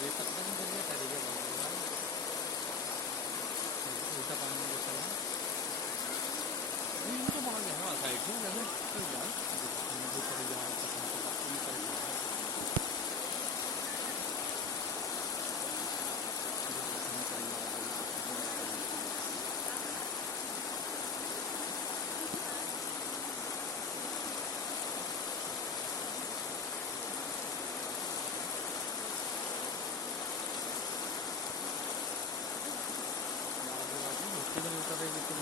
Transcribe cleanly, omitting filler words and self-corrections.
रेतात पण करिए करिए बाबा उल्टा पानी में चला ये तो मांग है हाँ साइड में जैसे कर जाए जो कर जाए पसंद का ये कर जाए जो पसंद कर जाए ये पसंद कर जाए उतर